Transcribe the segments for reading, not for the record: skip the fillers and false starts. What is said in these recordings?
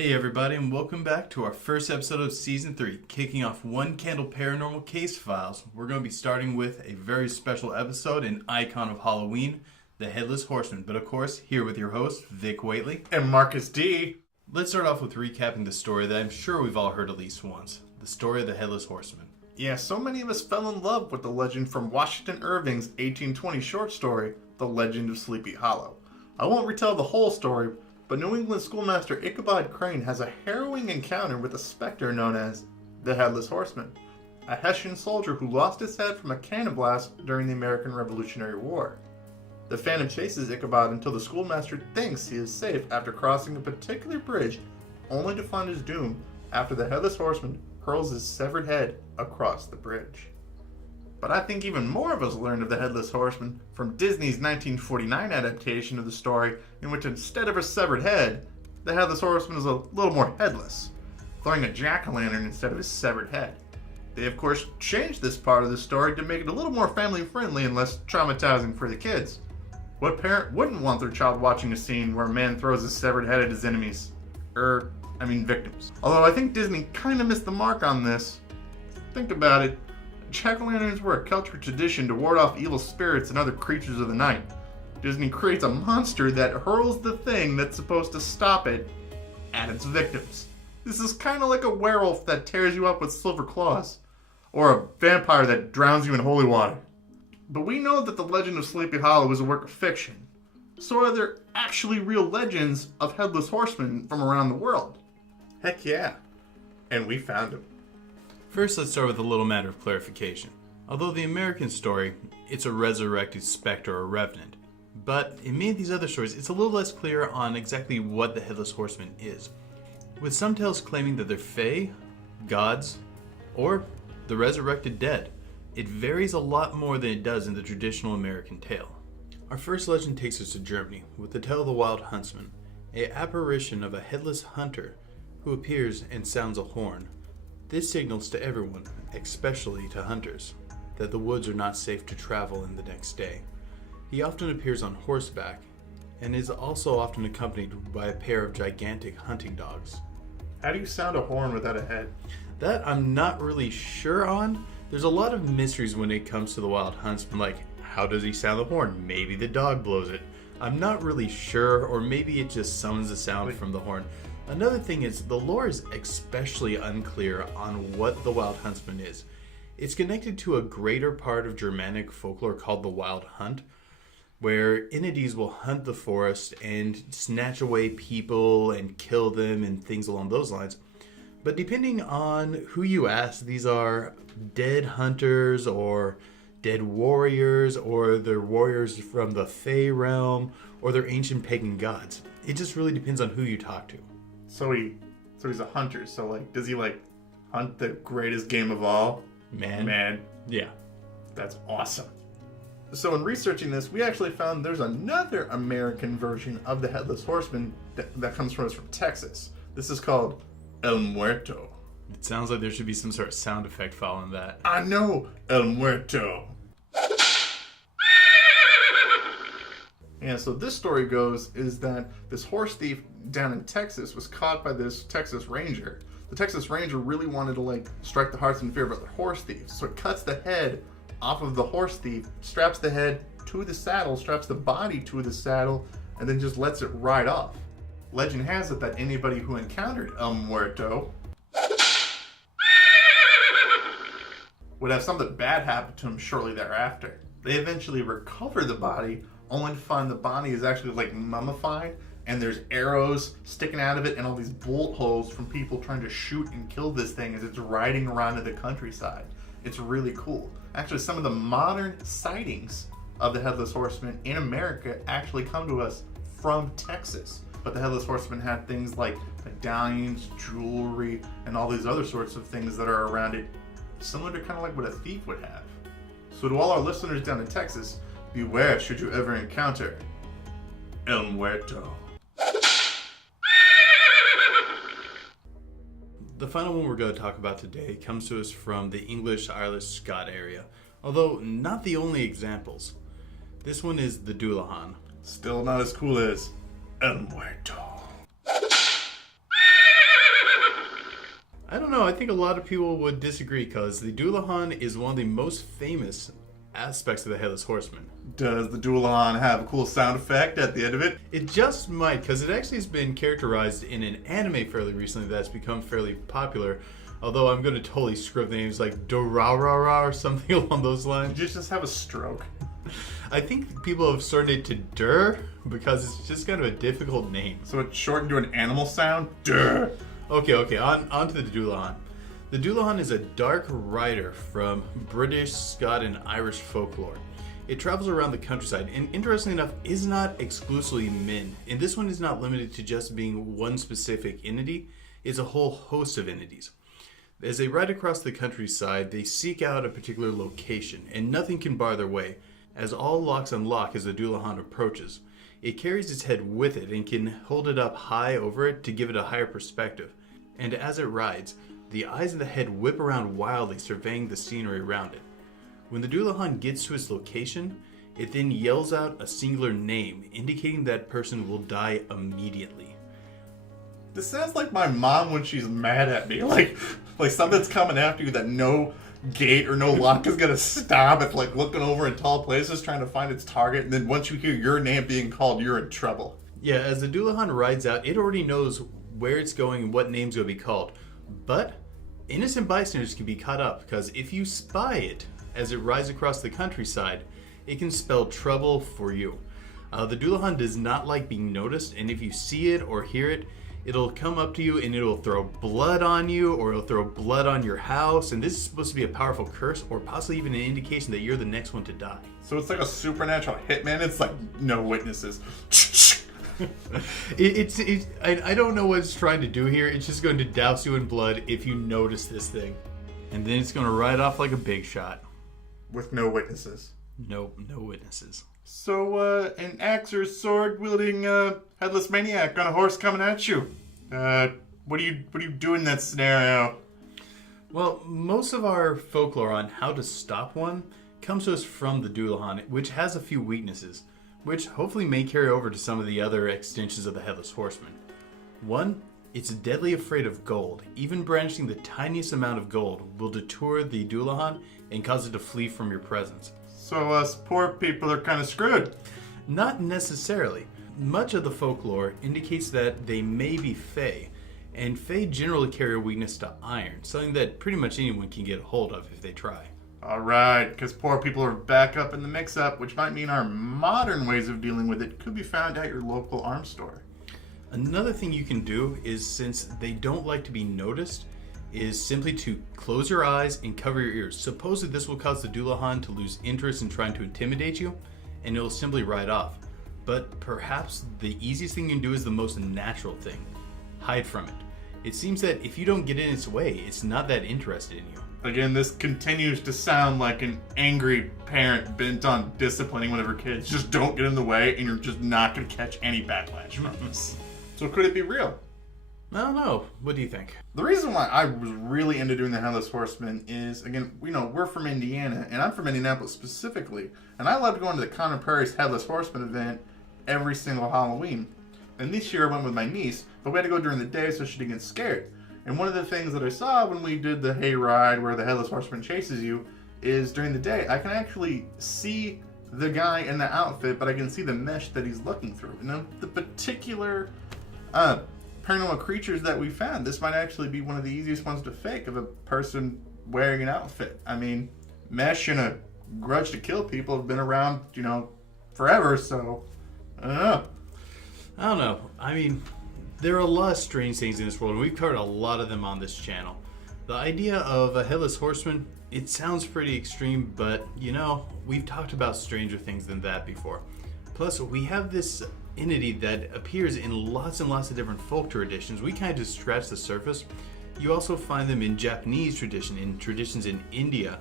Hey everybody, and welcome back to our first episode of Season 3, kicking off One Candle Paranormal Case Files. We're going to be starting with a very special episode, an icon of Halloween, the Headless Horseman. But of course, here with your host, Vic Whateley. And Marcus D. Let's start off with recapping the story that I'm sure we've all heard at least once. The story of the Headless Horseman. Yeah, so many of us fell in love with the legend from Washington Irving's 1820 short story, The Legend of Sleepy Hollow. I won't retell the whole story, but New England schoolmaster Ichabod Crane has a harrowing encounter with a specter known as the Headless Horseman, a Hessian soldier who lost his head from a cannon blast during the American Revolutionary War. The Phantom chases Ichabod until the schoolmaster thinks he is safe after crossing a particular bridge, only to find his doom after the Headless Horseman hurls his severed head across the bridge. But I think even more of us learned of the Headless Horseman from Disney's 1949 adaptation of the story, in which instead of a severed head, the Headless Horseman is a little more headless, throwing a jack-o'-lantern instead of his severed head. They of course changed this part of the story to make it a little more family-friendly and less traumatizing for the kids. What parent wouldn't want their child watching a scene where a man throws his severed head at his enemies? Victims. Although I think Disney kinda missed the mark on this. Think about it. Jack-o'-lanterns were a Celtic tradition to ward off evil spirits and other creatures of the night. Disney creates a monster that hurls the thing that's supposed to stop it at its victims. This is kind of like a werewolf that tears you up with silver claws, or a vampire that drowns you in holy water. But we know that the legend of Sleepy Hollow is a work of fiction. So are there actually real legends of Headless Horsemen from around the world? Heck yeah. And we found them. First, let's start with a little matter of clarification. Although the American story, it's a resurrected specter or revenant. But in many of these other stories, it's a little less clear on exactly what the Headless Horseman is. With some tales claiming that they're fae, gods, or the resurrected dead. It varies a lot more than it does in the traditional American tale. Our first legend takes us to Germany with the tale of the Wild Huntsman, an apparition of a headless hunter who appears and sounds a horn. This signals to everyone, especially to hunters, that the woods are not safe to travel in the next day. He often appears on horseback, and is also often accompanied by a pair of gigantic hunting dogs. How do you sound a horn without a head? That I'm not really sure on. There's a lot of mysteries when it comes to the Wild Huntsman, like how does he sound the horn? Maybe the dog blows it. I'm not really sure, or maybe it just summons the sound from the horn. Another thing is, the lore is especially unclear on what the Wild Huntsman is. It's connected to a greater part of Germanic folklore called the Wild Hunt, where entities will hunt the forest and snatch away people and kill them and things along those lines. But depending on who you ask, these are dead hunters or dead warriors, or they're warriors from the Fey realm, or they're ancient pagan gods. It just really depends on who you talk to. So he's a hunter. So does he hunt the greatest game of all? Man. Yeah. That's awesome. So in researching this, we actually found there's another American version of the Headless Horseman that comes from Texas. This is called El Muerto. It sounds like there should be some sort of sound effect following that. I know, El Muerto. Yeah, so this story goes is that this horse thief down in Texas was caught by this Texas Ranger. The Texas Ranger really wanted to strike the hearts in fear of the horse thief. So it cuts the head off of the horse thief, straps the head to the saddle, straps the body to the saddle, and then just lets it ride off. Legend has it that anybody who encountered El Muerto would have something bad happen to him shortly thereafter. They eventually recover the body, only to find the body is actually mummified, and there's arrows sticking out of it and all these bullet holes from people trying to shoot and kill this thing as it's riding around in the countryside. It's really cool. Actually, some of the modern sightings of the Headless Horseman in America actually come to us from Texas. But the Headless Horseman had things like medallions, jewelry, and all these other sorts of things that are around it, similar to kind of what a thief would have. So to all our listeners down in Texas, beware should you ever encounter El Muerto. The final one we're going to talk about today comes to us from the English, Irish, Scot area, although not the only examples. This one is the Doulahan. Still not as cool as El Muerto. I don't know. I think a lot of people would disagree because the Doulahan is one of the most famous aspects of the Headless Horseman. Does the Doulahan have a cool sound effect at the end of it? It just might, because it actually has been characterized in an anime fairly recently that's become fairly popular. Although I'm going to totally screw up the names like Dorarara or something along those lines. Did you just have a stroke? I think people have shortened it to Dur because it's just kind of a difficult name. So it's shortened to an animal sound? Durr. Okay, on to the Doulahan. The Doulahan is a dark rider from British, Scot, and Irish folklore. It travels around the countryside and, interestingly enough, is not exclusively men. And this one is not limited to just being one specific entity. It's a whole host of entities. As they ride across the countryside, they seek out a particular location, and nothing can bar their way, as all locks unlock as the Doulahan approaches. It carries its head with it and can hold it up high over it to give it a higher perspective. And as it rides, the eyes of the head whip around wildly, surveying the scenery around it. When the Doulahan gets to its location, it then yells out a singular name, indicating that person will die immediately. This sounds like my mom when she's mad at me. Like something's coming after you that no gate or no lock is gonna stop. It's like looking over in tall places trying to find its target, and then once you hear your name being called, you're in trouble. Yeah, as the Doulahan rides out, it already knows where it's going and what name's going to be called. But innocent bystanders can be caught up, because if you spy it as it rides across the countryside, it can spell trouble for you. The Doulahan does not like being noticed, and if you see it or hear it, it'll come up to you and it'll throw blood on you, or it'll throw blood on your house, and this is supposed to be a powerful curse or possibly even an indication that you're the next one to die. So it's like a supernatural hitman. It's like no witnesses. I don't know what it's trying to do here. It's just going to douse you in blood if you notice this thing. And then it's going to ride off like a big shot. With no witnesses. No witnesses. So, an axe or sword-wielding headless maniac on a horse coming at you. What do you do in that scenario? Well, most of our folklore on how to stop one comes to us from the Doulahan, which has a few weaknesses, which hopefully may carry over to some of the other extensions of the Headless Horseman. One, it's deadly afraid of gold. Even brandishing the tiniest amount of gold will deter the Doulahan and cause it to flee from your presence. So us poor people are kind of screwed. Not necessarily. Much of the folklore indicates that they may be Fae, and Fae generally carry a weakness to iron, something that pretty much anyone can get a hold of if they try. Alright, because poor people are back up in the mix-up, which might mean our modern ways of dealing with it could be found at your local arms store. Another thing you can do is, since they don't like to be noticed, is simply to close your eyes and cover your ears. Supposedly this will cause the Doulahan to lose interest in trying to intimidate you, and it will simply ride off. But perhaps the easiest thing you can do is the most natural thing. Hide from it. It seems that if you don't get in its way, it's not that interested in you. Again, this continues to sound like an angry parent bent on disciplining one of her kids. Just don't get in the way, and you're just not going to catch any backlash from this. So could it be real? I don't know. What do you think? The reason why I was really into doing the Headless Horseman is, again, we're from Indiana, and I'm from Indianapolis specifically, and I love going to the Conner Prairie's Headless Horseman event every single Halloween. And this year I went with my niece, but we had to go during the day so she didn't get scared. And one of the things that I saw when we did the hayride where the Headless Horseman chases you is during the day, I can actually see the guy in the outfit, but I can see the mesh that he's looking through. The particular paranormal creatures that we found, this might actually be one of the easiest ones to fake of a person wearing an outfit. I mean, mesh and a grudge to kill people have been around, forever, so I don't know. I mean, there are a lot of strange things in this world, and we've covered a lot of them on this channel. The idea of a Headless Horseman, it sounds pretty extreme, but we've talked about stranger things than that before. Plus, we have this entity that appears in lots and lots of different folk traditions. We kind of just scratch the surface. You also find them in Japanese tradition, in traditions in India.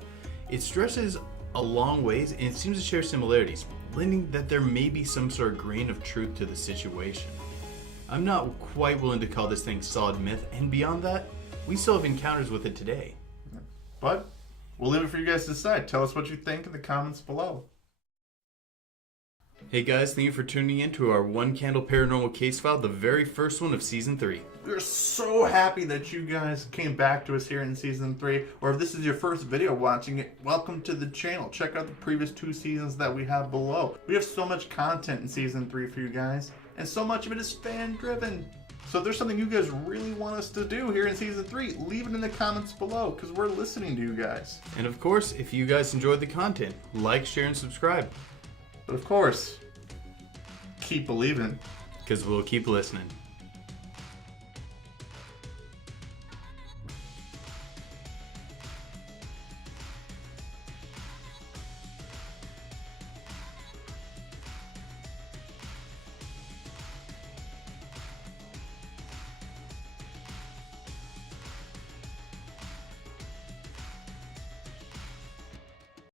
It stretches a long ways, and it seems to share similarities, lending that there may be some sort of grain of truth to the situation. I'm not quite willing to call this thing solid myth, and beyond that, we still have encounters with it today. But we'll leave it for you guys to decide. Tell us what you think in the comments below. Hey guys, thank you for tuning in to our One Candle Paranormal Case File, the very first one of Season 3. We're so happy that you guys came back to us here in Season 3, or if this is your first video watching it, welcome to the channel. Check out the previous 2 seasons that we have below. We have so much content in Season 3 for you guys, and so much of it is fan-driven. So if there's something you guys really want us to do here in Season 3, leave it in the comments below, because we're listening to you guys. And of course, if you guys enjoyed the content, like, share, and subscribe. But of course, keep believing. Because we'll keep listening.